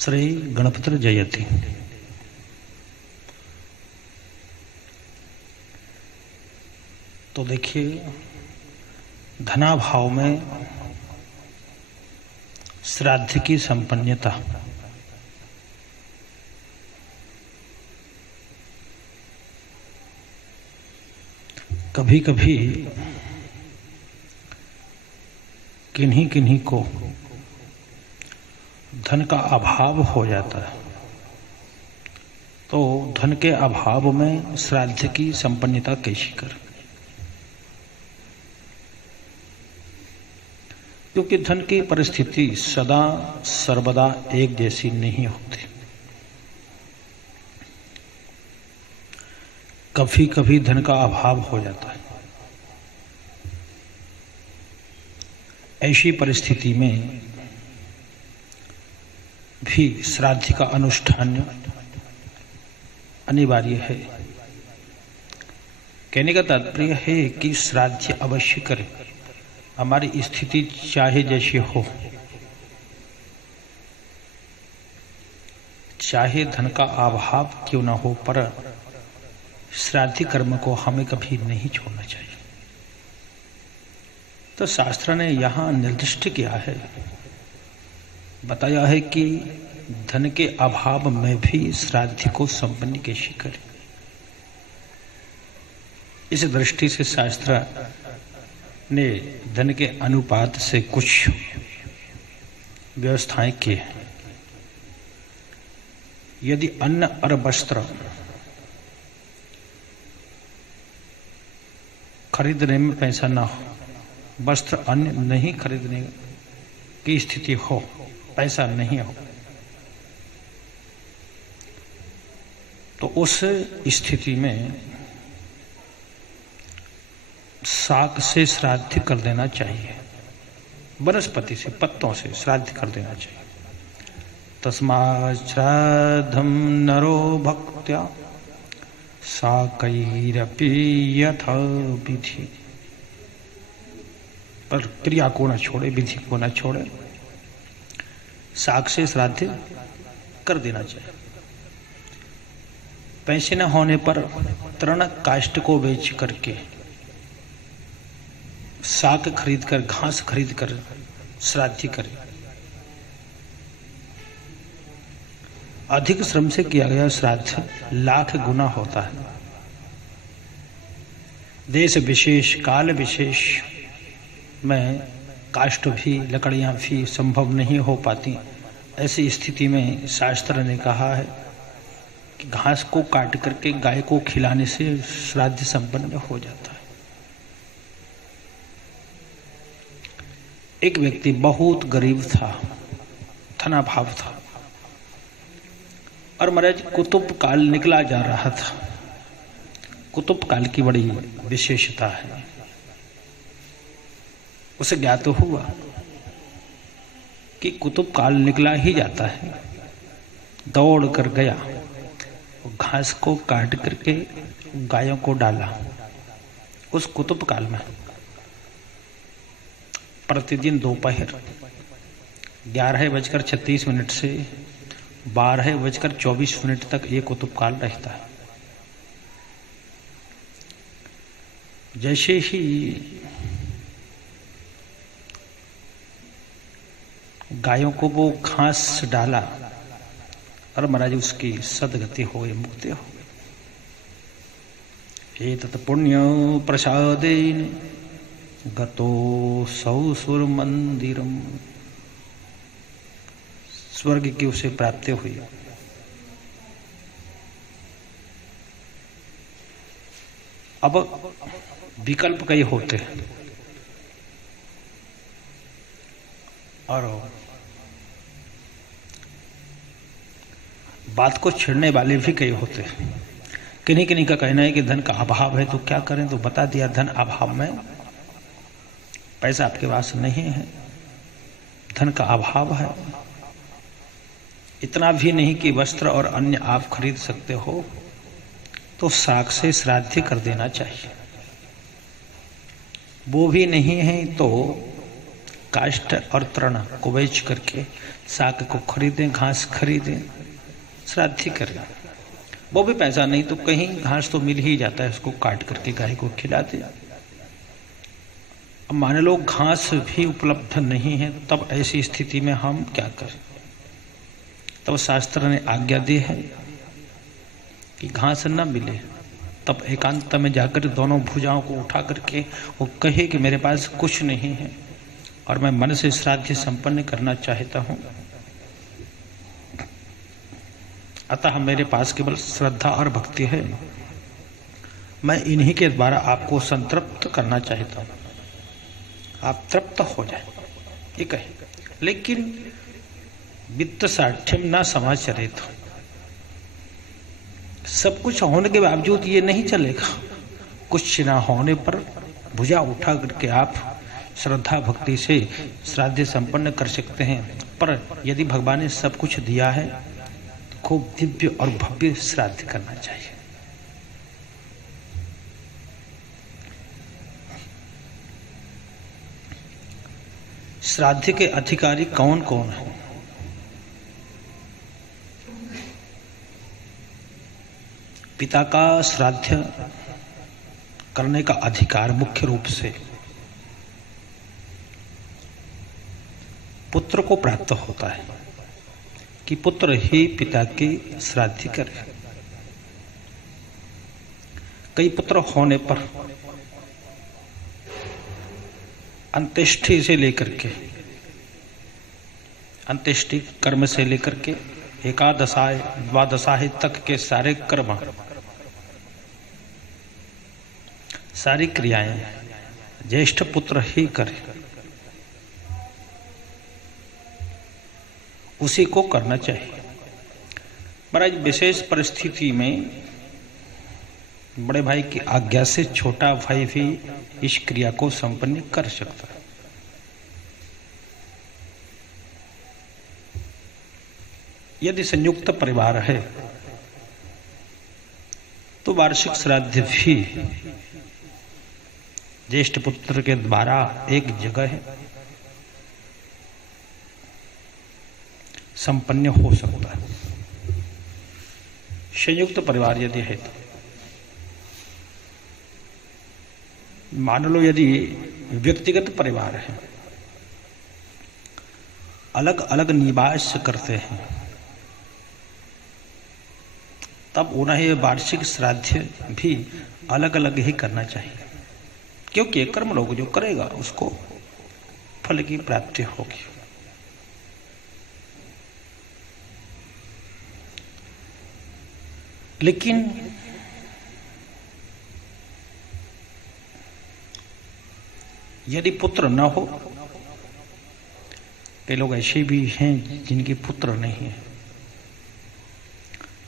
श्री गणपति जयति। तो देखिए, धनाभाव में श्राद्ध की संपन्नता। कभी कभी किन्हीं किन्हीं को धन का अभाव हो जाता है, तो धन के अभाव में श्राद्ध की संपन्नता कैसी करें? क्योंकि धन की परिस्थिति सदा सर्वदा एक जैसी नहीं होती। कभी कभी धन का अभाव हो जाता है। ऐसी परिस्थिति में भी श्राद्ध का अनुष्ठान अनिवार्य है। कहने का तात्पर्य है कि श्राद्ध अवश्य करें, हमारी स्थिति चाहे जैसी हो, चाहे धन का अभाव क्यों ना हो, पर श्राद्ध कर्म को हमें कभी नहीं छोड़ना चाहिए। तो शास्त्र ने यहाँ निर्दिष्ट किया है, बताया है कि धन के अभाव में भी श्राद्ध को संपन्न कैसे करें। इस दृष्टि से शास्त्र ने धन के अनुपात से कुछ व्यवस्थाएं की हैं। यदि अन्न और वस्त्र खरीदने में पैसा ना हो, वस्त्र अन्न नहीं खरीदने की स्थिति हो, पैसा नहीं हो, तो उस स्थिति में शाक से श्राद्ध कर देना चाहिए। वनस्पति से, पत्तों से श्राद्ध कर देना चाहिए। तस्मात् श्राद्धं नरो भक्त्या शाकैरपि यथा विधि। पर क्रिया को न छोड़े, विधि को न छोड़े, शाक से श्राद्ध कर देना चाहिए। पैसे न होने पर तृण काष्ठ को बेच करके, शाक खरीद कर, घास खरीद कर श्राद्ध करें। अधिक श्रम से किया गया श्राद्ध लाख गुना होता है। देश विशेष, काल विशेष में काष्ठ भी, लकड़ियां भी संभव नहीं हो पाती। ऐसी स्थिति में शास्त्र ने कहा है कि घास को काट करके गाय को खिलाने से श्राद्ध संपन्न हो जाता है। एक व्यक्ति बहुत गरीब था, धनाभाव था, और महाराज कुतुब काल निकला जा रहा था। कुतुब काल की बड़ी विशेषता है। उसे ज्ञात हुआ कि कुतुब काल निकला ही जाता है। दौड़ कर गया, घास को काट करके गायों को डाला। उस कुतुब काल में प्रतिदिन दोपहर 11:36 से 12:24 तक ये कुतुब काल रहता है। जैसे ही गायों को वो घास डाला और महाराज उसकी सदगति हो गई, मुक्ति हो गई। एतत् पुण्य प्रसादेन गतो सौसुर मंदिरम। स्वर्ग की उसे प्राप्ति हुई। अब विकल्प कई होते हैं और बात को छेड़ने वाले भी कई होते हैं। किन्हीं किन्हीं का कहना है कि धन का अभाव है, तो क्या करें? तो बता दिया, धन अभाव में, पैसा आपके पास नहीं है, धन का अभाव है, इतना भी नहीं कि वस्त्र और अन्य आप खरीद सकते हो, तो शाक से श्राद्ध कर देना चाहिए। वो भी नहीं है तो काष्ठ और तृण को बेच करके साग को खरीदें, घास खरीदें, श्राद्ध करें। वो भी पैसा नहीं तो कहीं घास तो मिल ही जाता है, उसको काट करके गाय को खिला दें। अब मान लो घास भी उपलब्ध नहीं है, तब ऐसी स्थिति में हम क्या करें? तब शास्त्र ने आज्ञा दी है कि घास न मिले तब एकांत में जाकर दोनों भुजाओं को उठा करके वो कहे कि मेरे पास कुछ नहीं है और मैं मन से श्राद्ध संपन्न करना चाहता हूं, अतः मेरे पास केवल श्रद्धा और भक्ति है, मैं इन्हीं के द्वारा आपको संतृप्त करना चाहता हूं, आप तृप्त हो जाए, ये कहे। लेकिन वित्त साठ्यम न समाचरित, सब कुछ होने के बावजूद ये नहीं चलेगा। कुछ ना होने पर भुजा उठा करके आप श्रद्धा भक्ति से श्राद्ध संपन्न कर सकते हैं, पर यदि भगवान ने सब कुछ दिया है तो खूब दिव्य और भव्य श्राद्ध करना चाहिए। श्राद्ध के अधिकारी कौन कौन है? पिता का श्राद्ध करने का अधिकार मुख्य रूप से पुत्र को प्राप्त होता है कि पुत्र ही पिता की श्राद्ध करे। कई पुत्र होने पर अंत्येष्टि से लेकर के अंत्येष्टि कर्म से लेकर के एकादशाय द्वादशाय तक के सारे कर्म, सारी क्रियाएं ज्येष्ठ पुत्र ही करे, उसी को करना चाहिए। महाराज विशेष परिस्थिति में बड़े भाई की आज्ञा से छोटा भाई भी इस क्रिया को संपन्न कर सकता है। यदि संयुक्त परिवार है तो वार्षिक श्राद्ध भी ज्येष्ठ पुत्र के द्वारा एक जगह संपन्न हो सकता है। संयुक्त परिवार यदि है तो मान लो यदि व्यक्तिगत परिवार है, अलग अलग निवास करते हैं, तब उन्हें वार्षिक श्राद्ध भी अलग अलग ही करना चाहिए, क्योंकि कर्म लोग जो करेगा उसको फल की प्राप्ति होगी। लेकिन यदि पुत्र न हो, कई लोग ऐसे भी हैं जिनके पुत्र नहीं है,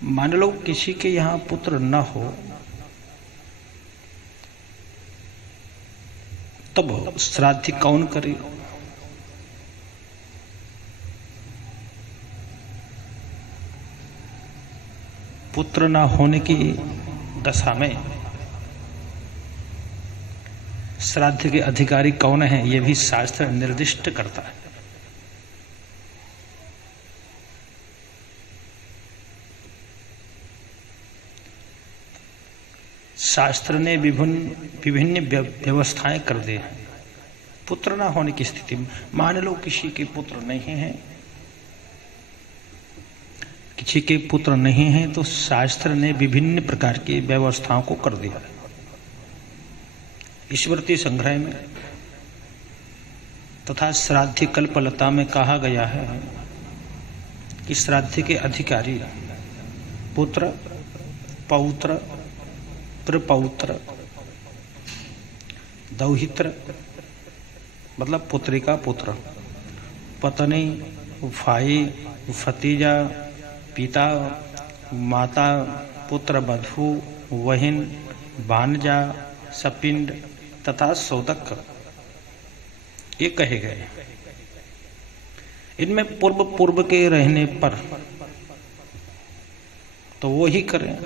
मान लो किसी के यहां पुत्र न हो, तब श्राद्ध कौन करे? पुत्र न होने की दशा में श्राद्ध के अधिकारी कौन है, यह भी शास्त्र निर्दिष्ट करता है। शास्त्र ने विभिन्न व्यवस्थाएं कर दी हैं। पुत्र ना होने की स्थिति में, मान लो किसी के पुत्र नहीं है, किसी के पुत्र नहीं है, तो शास्त्र ने विभिन्न प्रकार की व्यवस्थाओं को कर दिया है। स्मृति संग्रह में तथा श्राद्ध कल्पलता में कहा गया है कि श्राद्ध के अधिकारी पुत्र, पौत्र, प्रपौत्र, दौहित्र मतलब पुत्री का पुत्र, पत्नी, भाई, भतीजा, पिता, माता, पुत्र वधू, बहन, भांजा, सपिंड तथा सोदक, ये कहे गए। इनमें पूर्व के रहने पर तो वो ही करें,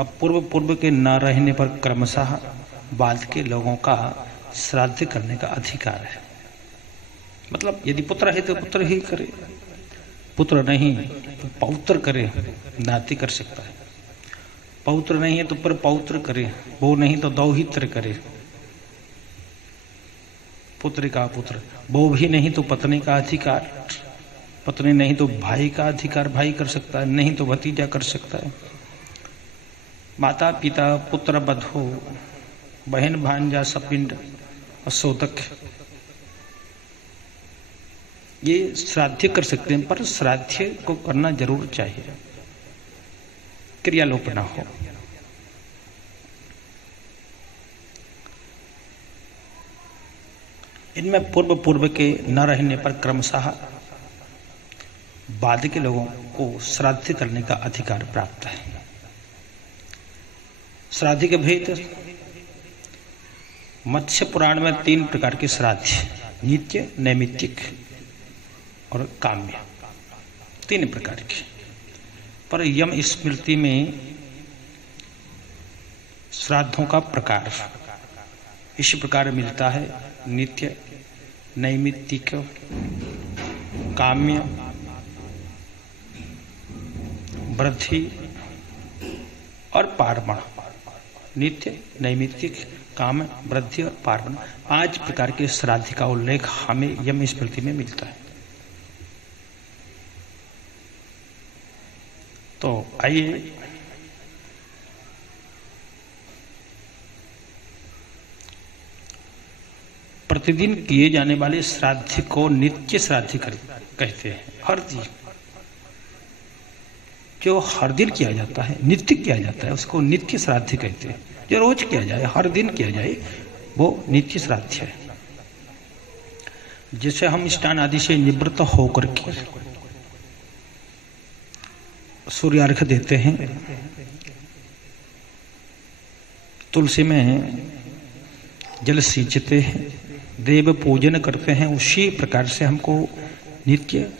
अब पूर्व के न रहने पर क्रमशः बाद के लोगों का श्राद्ध करने का अधिकार है। मतलब यदि पुत्र है तो पुत्र ही करे, पुत्र नहीं तो पौत्र करे, नाती कर सकता है। पौत्र नहीं है तो पर पौत्र करे, वो नहीं तो दौहित्र करे, पुत्र का पुत्र। वो भी नहीं तो पत्नी का अधिकार, पत्नी नहीं तो भाई का अधिकार, भाई कर सकता है, नहीं तो भतीजा कर सकता है। माता पिता पुत्र बधू बहन भांजा सपिंड और सोदक, ये श्राद्ध कर सकते हैं, पर श्राद्ध को करना जरूर चाहिए, क्रियालोप ना हो। इनमें पूर्व के न रहने पर क्रमशः बाद के लोगों को श्राद्ध करने का अधिकार प्राप्त है। श्राद्ध के भेद मत्स्य पुराण में 3 प्रकार के श्राद्ध, नित्य, नैमित्तिक और काम्य, 3 प्रकार के। पर यम स्मृति में श्राद्धों का प्रकार इस प्रकार मिलता है: नित्य, नैमित्तिक, काम्य, वृद्धि और पार्वण। नित्य, नैमित्तिक, काम, वृद्धि और पार्वण, 5 प्रकार के श्राद्ध का उल्लेख हमें यम स्मृति में मिलता है। तो आइए प्रतिदिन किए जाने वाले श्राद्ध को नित्य श्राद्ध कहते हैं। हर दिन जो हर दिन किया जाता है, नित्य किया जाता है, उसको नित्य श्राद्ध कहते हैं। जो रोज किया जाए, हर दिन किया जाए, वो नित्य श्राद्ध है। जिसे हम स्नान आदि से निवृत्त होकर के सूर्यार्घ देते हैं, तुलसी में जल सींचते हैं, देव पूजन करते हैं, उसी प्रकार से हमको नित्य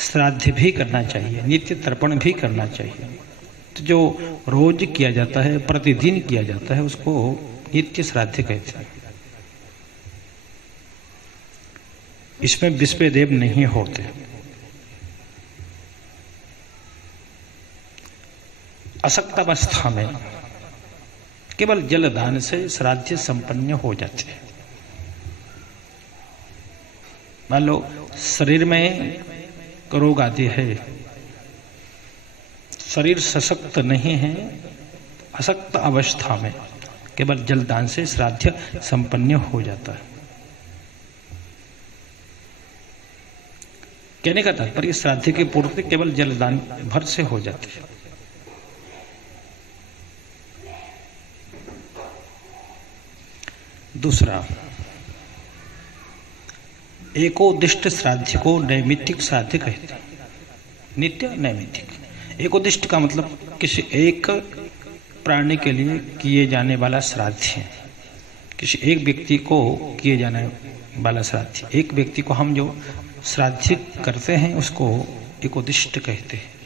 श्राद्ध भी करना चाहिए, नित्य तर्पण भी करना चाहिए। तो जो रोज किया जाता है, प्रतिदिन किया जाता है, उसको नित्य श्राद्ध कहते हैं। इसमें विश्व देव नहीं होते। असक्त अवस्था में केवल जलदान से श्राद्ध संपन्न हो जाते हैं। मान लो शरीर में रोग आदि है, शरीर सशक्त नहीं है, असक्त अवस्था में केवल जलदान से श्राद्ध संपन्न हो जाता है। कहने का तात्पर्य श्राद्ध की पूर्ति केवल जलदान भर से हो जाती है। दूसरा, एकोदिष्ट श्राद्ध को नैमित्तिक श्राद्ध कहते हैं। नित्य, नैमित्तिक। एकोदिष्ट का मतलब किसी एक प्राणी के लिए किए जाने वाला श्राद्ध है, किसी एक व्यक्ति को किए जाने वाला श्राद्ध। एक व्यक्ति को हम जो श्राद्ध करते हैं उसको एकोदिष्ट कहते हैं।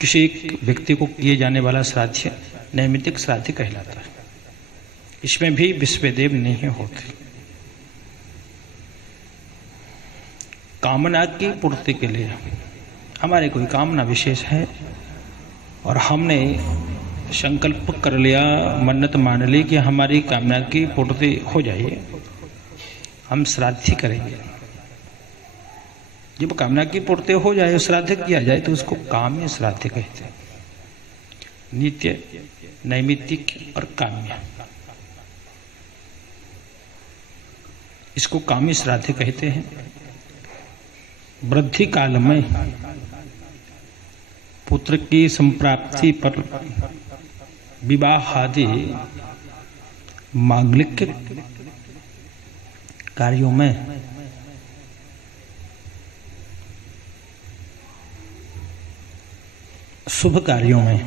किसी एक व्यक्ति को किए जाने वाला श्राद्ध नैमित्तिक श्राद्ध कहलाता है। इसमें भी विश्वदेव नहीं होते। कामना की पूर्ति के लिए हमारे कोई कामना विशेष है और हमने संकल्प कर लिया, मन्नत मान ली कि हमारी कामना की पूर्ति हो जाए, हम श्राद्ध करेंगे। जब कामना की पूर्ति हो जाए, श्राद्ध किया जाए, तो उसको काम्य श्राद्ध कहते हैं। नित्य, नैमित्तिक और काम्य, इसको काम्य श्राद्ध कहते हैं। वृद्धि काल में पुत्र की संप्राप्ति पर विवाह आदि मांगलिक कार्यों में शुभ कार्यों में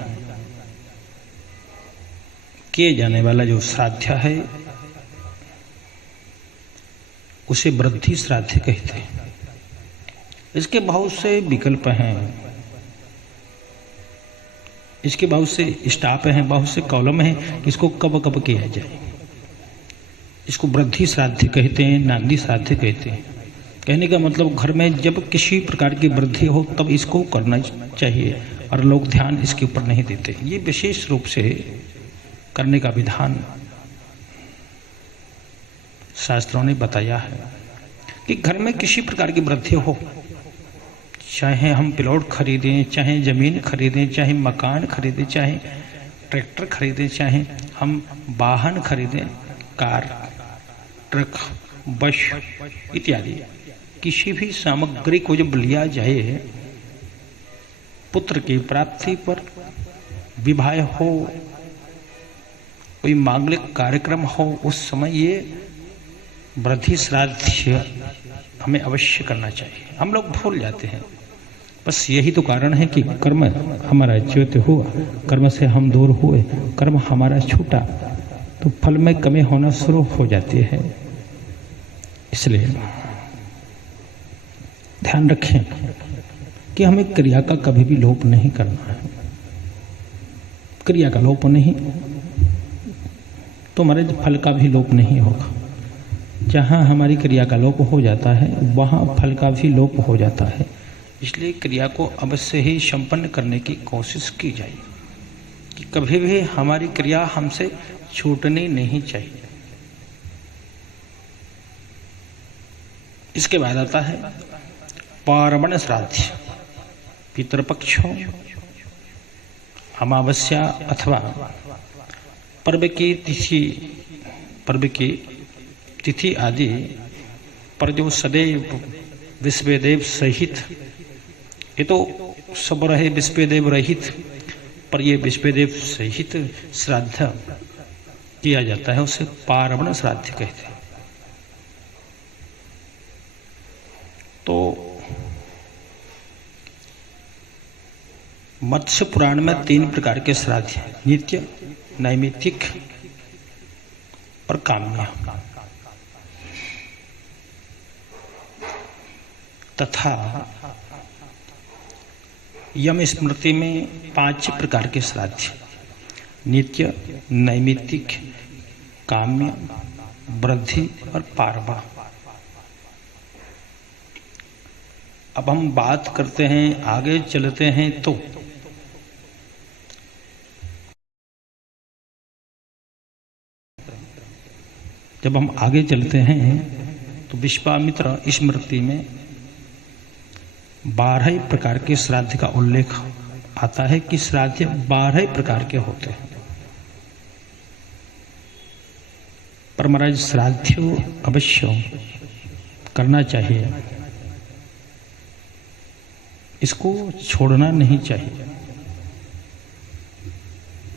किए जाने वाला जो श्राद्ध है उसे वृद्धि श्राद्ध कहते हैं। इसके बहुत से विकल्प हैं, इसके बहुत से स्टाप हैं, बहुत से कॉलम हैं, इसको कब कब किया जाए। इसको वृद्धि श्राद्ध कहते हैं, नांदी श्राद्ध कहते हैं। कहने का मतलब घर में जब किसी प्रकार की वृद्धि हो तब इसको करना चाहिए और लोग ध्यान इसके ऊपर नहीं देते। ये विशेष रूप से करने का विधान शास्त्रों ने बताया है कि घर में किसी प्रकार की वृद्धि हो, चाहे हम प्लॉट खरीदें, चाहे जमीन खरीदें, चाहे मकान खरीदें, चाहे ट्रैक्टर खरीदें, चाहे हम वाहन खरीदें, कार, ट्रक, बस इत्यादि, किसी भी सामग्री को जब लिया जाए, पुत्र की प्राप्ति पर, विवाह हो, कोई मांगलिक कार्यक्रम हो, उस समय ये वृद्धि श्राद्ध हमें अवश्य करना चाहिए। हम लोग भूल जाते हैं। बस यही तो कारण है कि कर्म हमारा च्युत हुआ, कर्म से हम दूर हुए, कर्म हमारा छूटा तो फल में कमी होना शुरू हो जाती है। इसलिए ध्यान रखें कि हमें क्रिया का कभी भी लोप नहीं करना है। क्रिया का लोप नहीं तो हमारे फल का भी लोप नहीं होगा। जहाँ हमारी क्रिया का लोप हो जाता है वहाँ फल का भी लोप हो जाता है। इसलिए क्रिया को अवश्य ही संपन्न करने की कोशिश की जाए कि कभी भी हमारी क्रिया हमसे छूटनी नहीं चाहिए। इसके बाद आता है पार्वण श्राद्ध। पितृपक्षों, अमावस्या अथवा पर्व की तिथि आदि पर जो सदैव विश्वदेव सहित, ये तो सब रहे विश्वदेव रहित, पर ये विश्वदेव सहित श्राद्ध किया जाता है, उसे पार्वण श्राद्ध कहते हैं। तो मत्स्य पुराण में 3 प्रकार के श्राद्ध हैं, नित्य, नैमित्तिक और काम्य। तथा यम स्मृति में 5 प्रकार के श्राद्ध, नित्य, नैमित्तिक, काम्य, वृद्धि और पार्वा। अब हम बात करते हैं, आगे चलते हैं तो जब हम आगे चलते हैं तो विश्वामित्र स्मृति में 12 प्रकार के श्राद्ध का उल्लेख आता है कि श्राद्ध 12 प्रकार के होते हैं। पर महाराज श्राद्ध अवश्य करना चाहिए, इसको छोड़ना नहीं चाहिए।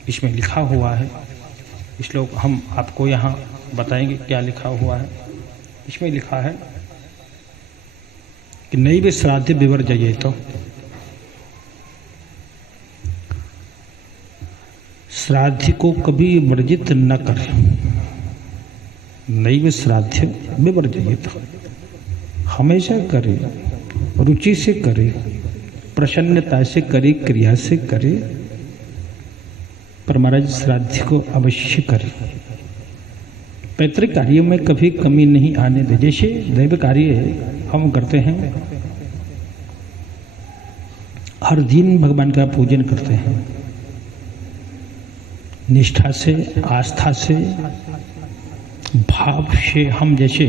इसमें लिखा हुआ है, इसलिए हम आपको यहाँ बताएंगे क्या लिखा हुआ है। इसमें लिखा है कि नैव श्राद्ध विवर्जयेत, श्राद्ध को कभी वर्जित न करे। नैव श्राद्ध विवर्जयेत, हमेशा करे, रुचि से करे, प्रसन्नता से करे, क्रिया से करे, पर महाराज श्राद्ध को अवश्य करे। पैतृक कार्यों में कभी कमी नहीं आने दे। जैसे दैव कार्य हम करते हैं, हर दिन भगवान का पूजन करते हैं, निष्ठा से, आस्था से, भाव से हम जैसे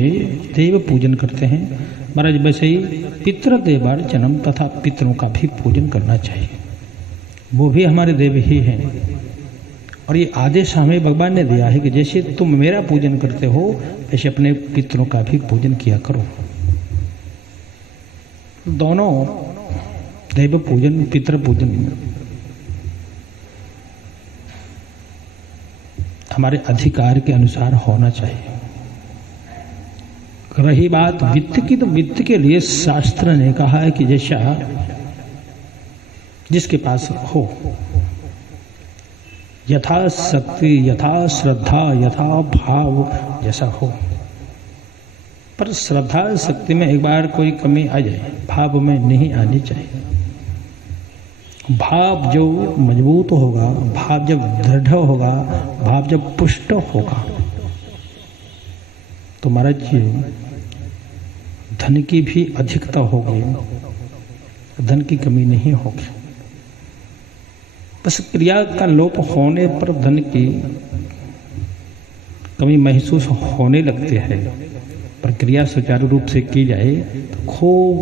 देव पूजन करते हैं, महाराज वैसे ही पितृदेवार्चनम तथा पितरों का भी पूजन करना चाहिए। वो भी हमारे देव ही हैं। और ये आदेश हमें भगवान ने दिया है कि जैसे तुम मेरा पूजन करते हो ऐसे अपने पितरों का भी पूजन किया करो। दोनों दैव पूजन, पितृ पूजन हमारे अधिकार के अनुसार होना चाहिए। रही बात वित्त की, तो वित्त के लिए शास्त्र ने कहा है कि जैसा जिसके पास हो, यथा शक्ति, यथा श्रद्धा, यथा भाव, जैसा हो। पर श्रद्धा शक्ति में एक बार कोई कमी आ जाए, भाव में नहीं आनी चाहिए। भाव जो मजबूत होगा, भाव जब दृढ़ होगा, भाव जब पुष्ट होगा, तो महाराज जी धन की भी अधिकता होगी, धन की कमी नहीं होगी। बस क्रिया का लोप होने पर धन की कमी महसूस होने लगती है, पर क्रिया सुचारू रूप से की जाए तो खूब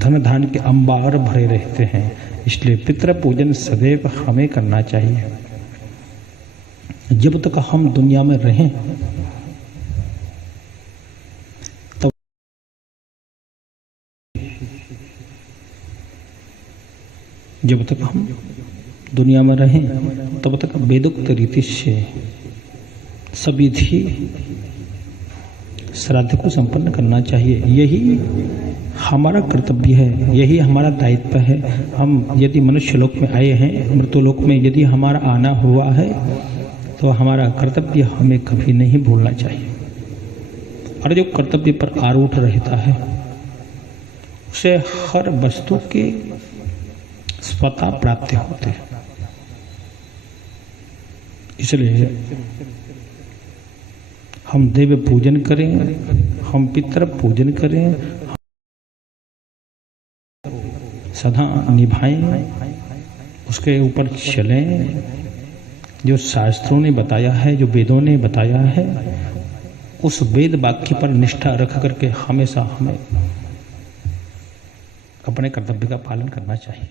धन धान के अंबार भरे रहते हैं। इसलिए पितृ पूजन सदैव हमें करना चाहिए। जब तक हम दुनिया में रहें तब जब तक हम दुनिया में रहें तब तक वेदोक्त रीति से सविधि श्राद्ध को संपन्न करना चाहिए। यही हमारा कर्तव्य है, यही हमारा दायित्व है। हम यदि मनुष्य लोक में आए हैं, मृत्युलोक में यदि हमारा आना हुआ है, तो हमारा कर्तव्य हमें कभी नहीं भूलना चाहिए। और जो कर्तव्य पर आरूढ़ रहता है उसे हर वस्तु के स्वतः प्राप्ति होते हैं। इसलिए हम देव पूजन करें, हम पितृ पूजन करें, सदा निभाएं, उसके ऊपर चलें। जो शास्त्रों ने बताया है, जो वेदों ने बताया है, उस वेद वाक्य पर निष्ठा रख करके हमेशा हमें अपने कर्तव्य का पालन करना चाहिए।